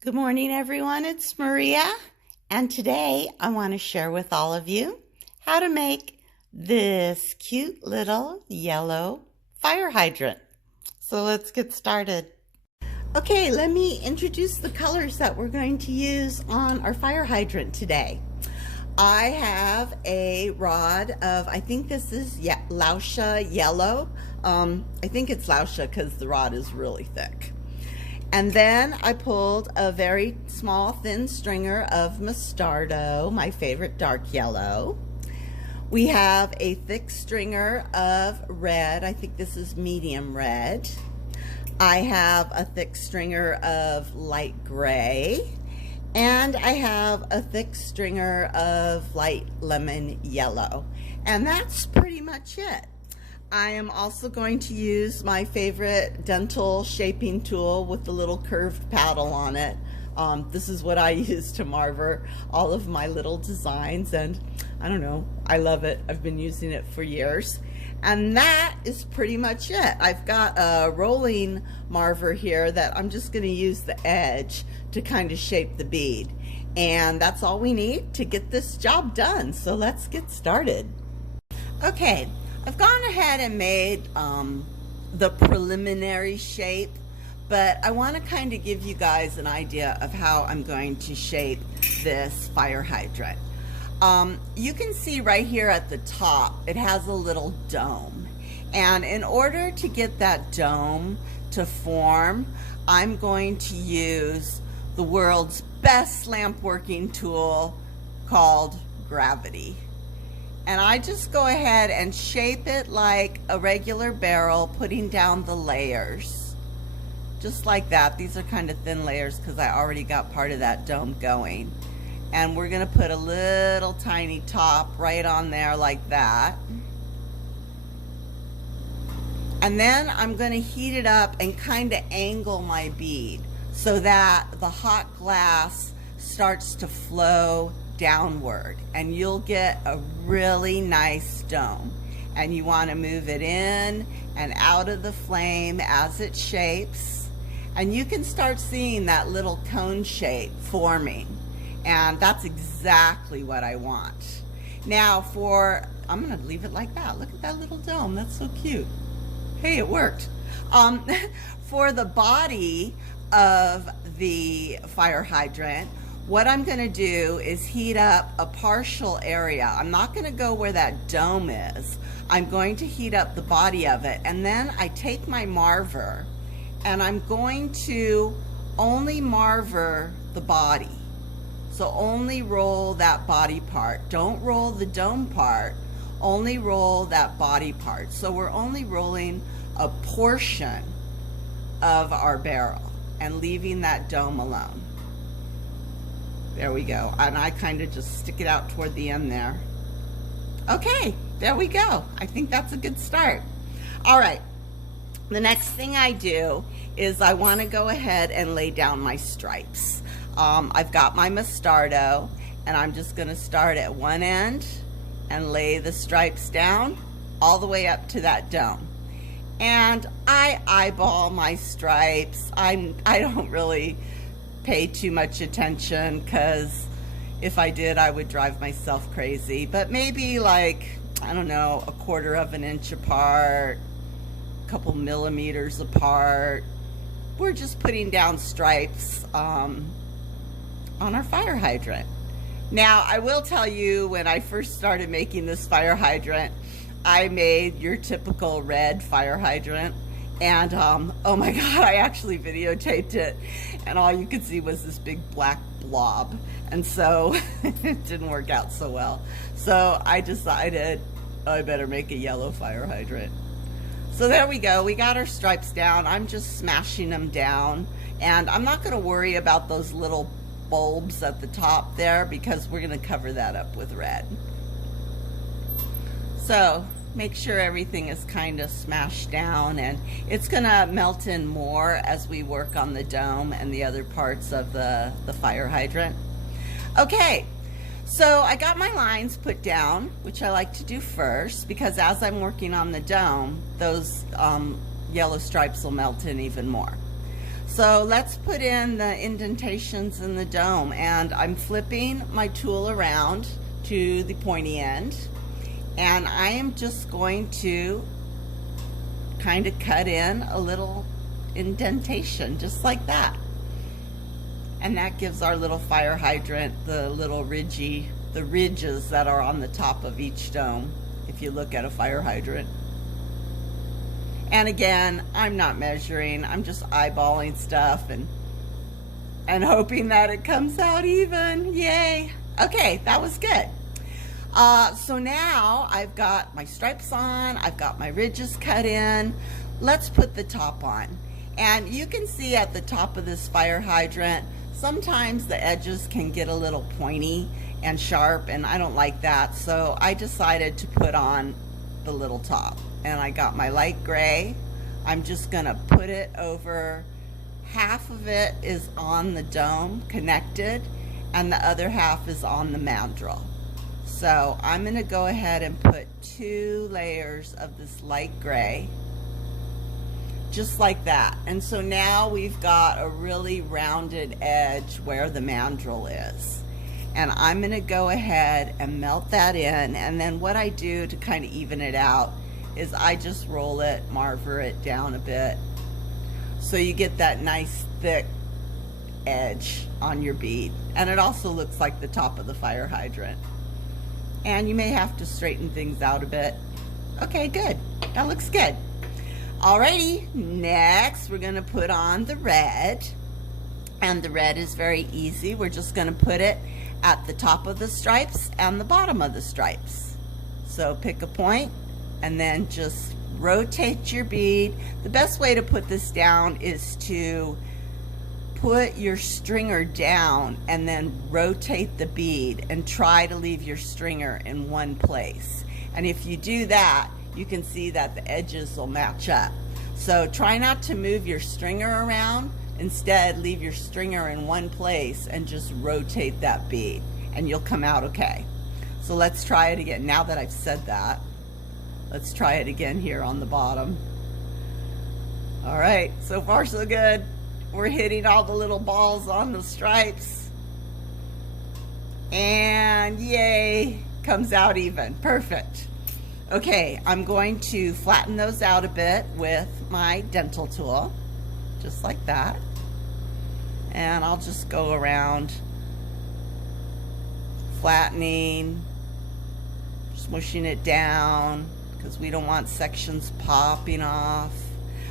Good morning, everyone. It's Maria, and today I want to share with all of you how to make this cute little yellow fire hydrant. So let's get started. Okay, let me introduce the colors that we're going to use on our fire hydrant today. I have a rod of, I think this is Lausha yellow. I think it's Lausha because the rod is really thick. And then I pulled a very small thin stringer of Mostardo, my favorite dark yellow. We have a thick stringer of red. I think this is medium red. I have a thick stringer of light gray. And I have a thick stringer of light lemon yellow. And that's pretty much it. I am also going to use my favorite dental shaping tool with the little curved paddle on it. This is what I use to marver all of my little designs, and I don't know, I love it. I've been using it for years. And that is pretty much it. I've got a rolling marver here that I'm just going to use the edge to kind of shape the bead. And that's all we need to get this job done. So let's get started. Okay. I've gone ahead and made the preliminary shape, but I want to kind of give you guys an idea of how I'm going to shape this fire hydrant. You can see right here at the top, it has a little dome. And in order to get that dome to form, I'm going to use the world's best lamp working tool called gravity. And I just go ahead and shape it like a regular barrel, putting down the layers. Just like that. These are kind of thin layers because I already got part of that dome going. And we're going to put a little tiny top right on there like that. And then I'm going to heat it up and kind of angle my bead so that the hot glass starts to flow downward, and you'll get a really nice dome. And you want to move it in and out of the flame as it shapes, and you can start seeing that little cone shape forming, and that's exactly what I want. Now I'm gonna leave it like that. Look at that little dome, that's so cute. Hey, it worked. For the body of the fire hydrant, what I'm going to do is heat up a partial area. I'm not going to go where that dome is. I'm going to heat up the body of it, and then I take my marver and I'm going to only marver the body. So only roll that body part. Don't roll the dome part, only roll that body part. So we're only rolling a portion of our barrel and leaving that dome alone. There we go. And I kind of just stick it out toward the end there. Okay, there we go. I think that's a good start. All right. The next thing I do is I want to go ahead and lay down my stripes. I've got my Mostardo, and I'm just going to start at one end and lay the stripes down all the way up to that dome. And I eyeball my stripes. I don't really pay too much attention, because if I did, I would drive myself crazy. But maybe like, I don't know, 1/4 of an inch apart, a couple millimeters apart. We're just putting down stripes on our fire hydrant. Now, I will tell you, when I first started making this fire hydrant, I made your typical red fire hydrant. And oh my God, I actually videotaped it, and all you could see was this big black blob. And so it didn't work out so well. So I decided, oh, I better make a yellow fire hydrant. So there we go. We got our stripes down. I'm just smashing them down. And I'm not going to worry about those little bulbs at the top there, because we're going to cover that up with red. So make sure everything is kind of smashed down, and it's gonna melt in more as we work on the dome and the other parts of the fire hydrant. Okay, so I got my lines put down, which I like to do first, because as I'm working on the dome, those yellow stripes will melt in even more. So let's put in the indentations in the dome, and I'm flipping my tool around to the pointy end, and I am just going to kind of cut in a little indentation just like that. And that gives our little fire hydrant the little the ridges that are on the top of each dome if you look at a fire hydrant. And again, I'm not measuring, I'm just eyeballing stuff and hoping that it comes out even. Yay. Okay, that was good. So now I've got my stripes on, I've got my ridges cut in. Let's put the top on. And you can see at the top of this fire hydrant, sometimes the edges can get a little pointy and sharp, and I don't like that. So I decided to put on the little top. And I got my light gray. I'm just gonna put it over, half of it is on the dome connected and the other half is on the mandrel. So I'm gonna go ahead and put 2 layers of this light gray, just like that. And so now we've got a really rounded edge where the mandrel is. And I'm gonna go ahead and melt that in, and then what I do to kind of even it out is I just roll it, marver it down a bit, so you get that nice thick edge on your bead. And it also looks like the top of the fire hydrant. And you may have to straighten things out a bit. Okay, good. That looks good. Alrighty, next we're gonna put on the red. And the red is very easy. We're just gonna put it at the top of the stripes and the bottom of the stripes. So pick a point and then just rotate your bead. The best way to put this down is to put your stringer down and then rotate the bead and try to leave your stringer in one place. And if you do that, you can see that the edges will match up. So try not to move your stringer around. Instead, leave your stringer in one place and just rotate that bead and you'll come out okay. So let's try it again. Now that I've said that, let's try it again here on the bottom. All right, so far so good. We're hitting all the little balls on the stripes. And yay, comes out even. Perfect. Okay, I'm going to flatten those out a bit with my dental tool, just like that. And I'll just go around flattening, smushing it down, because we don't want sections popping off.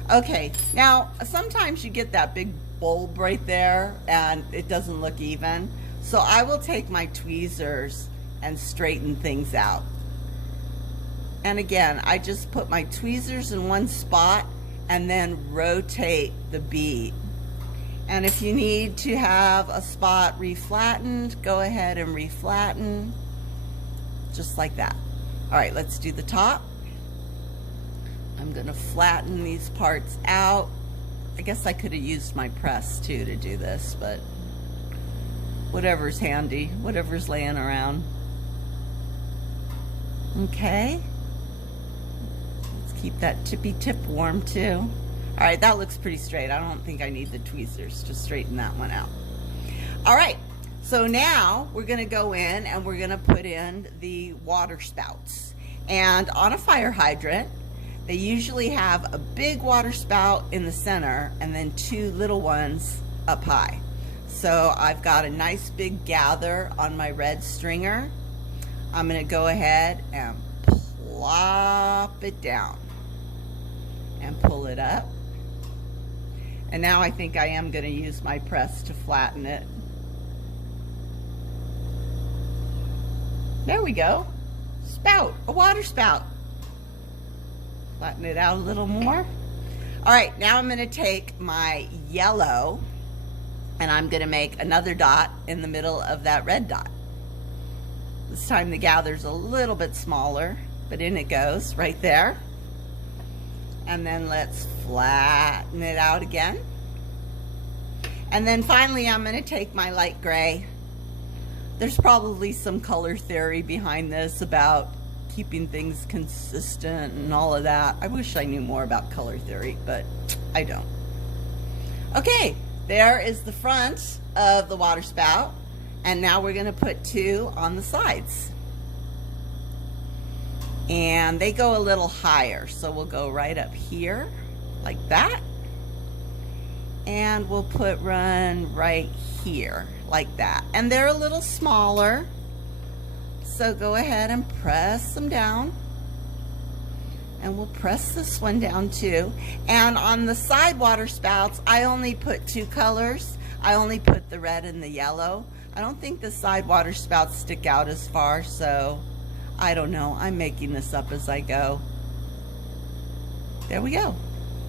Okay, now sometimes you get that big bulb right there and it doesn't look even. So I will take my tweezers and straighten things out. And again, I just put my tweezers in one spot and then rotate the bead. And if you need to have a spot reflattened, go ahead and reflatten, just like that. All right, let's do the top. I'm gonna flatten these parts out. I guess I could have used my press too to do this, but whatever's handy, whatever's laying around. Okay. Let's keep that tippy tip warm too. All right, that looks pretty straight. I don't think I need the tweezers to straighten that one out. All right, so now we're gonna go in and we're gonna put in the water spouts. And on a fire hydrant, they usually have a big water spout in the center and then 2 little ones up high. So I've got a nice big gather on my red stringer. I'm gonna go ahead and plop it down and pull it up. And now I think I am gonna use my press to flatten it. There we go. Spout, a water spout. Flatten it out a little more. All right, now I'm gonna take my yellow and I'm gonna make another dot in the middle of that red dot. This time the gather's a little bit smaller, but in it goes right there. And then let's flatten it out again. And then finally I'm gonna take my light gray. There's probably some color theory behind this about keeping things consistent and all of that. I wish I knew more about color theory, but I don't. Okay, there is the front of the water spout, and now we're going to put 2 on the sides. And they go a little higher, so we'll go right up here like that, and we'll put one right here like that. And they're a little smaller, so go ahead and press them down. And we'll press this one down too. And on the side water spouts, I only put 2 colors. I only put the red and the yellow. I don't think the side water spouts stick out as far, so I don't know. I'm making this up as I go. There we go.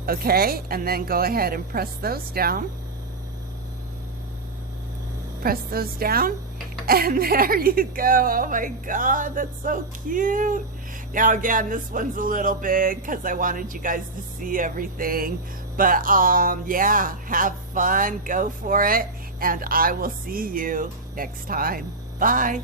Okay, and then go ahead and press those down. Press those down, and there you go. Oh my God, that's so cute. Now again, this one's a little big because I wanted you guys to see everything. But yeah, have fun, go for it, and I will see you next time. Bye.